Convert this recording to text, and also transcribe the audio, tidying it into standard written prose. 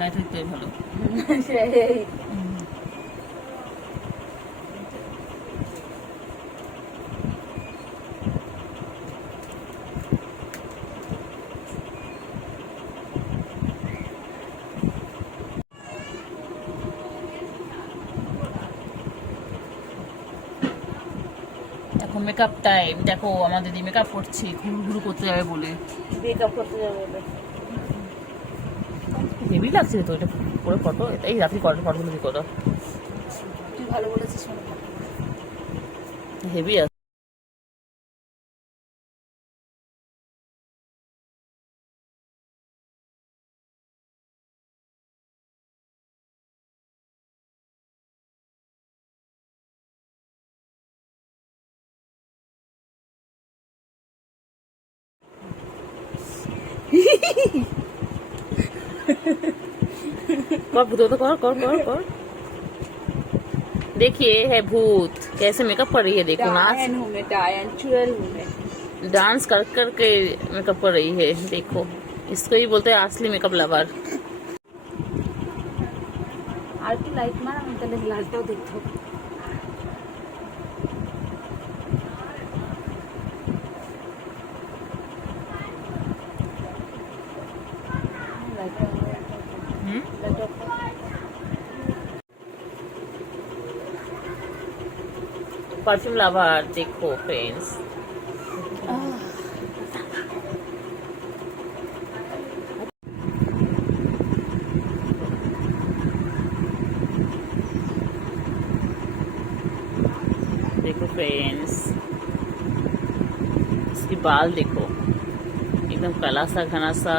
Light থাকতে ভালো। এখন মেকআপ টাইম। দেখো আমাদের দিদি মেকআপ করছে, ঘুরু ঘুরু করতে যাবে বলে। মেকআপ করতে যাবে বলে হেভি লাগছে তো এটা পরে ফটো। এই রাত্রি ফটোগুলো কি করো? তুই ভালো বলেছিস। হেভি আছে। कर भूत तो कर कर कर कर। देखिए है भूत कैसे मेकअप कर रही है, देखो नाच डायन चुड़ैल हूँ मैं। डांस कर कर के मेकअप कर रही है। देखो इसको ही बोलते हैं असली मेकअप लवर। আর কি লাইট মার, আমি তাহলে লাইটটাও দেখতে হবে। परफ्यूम लवर देखो फ्रेंड्स। देखो फ्रेंड्स इसकी बाल देखो एकदम काला सा घना सा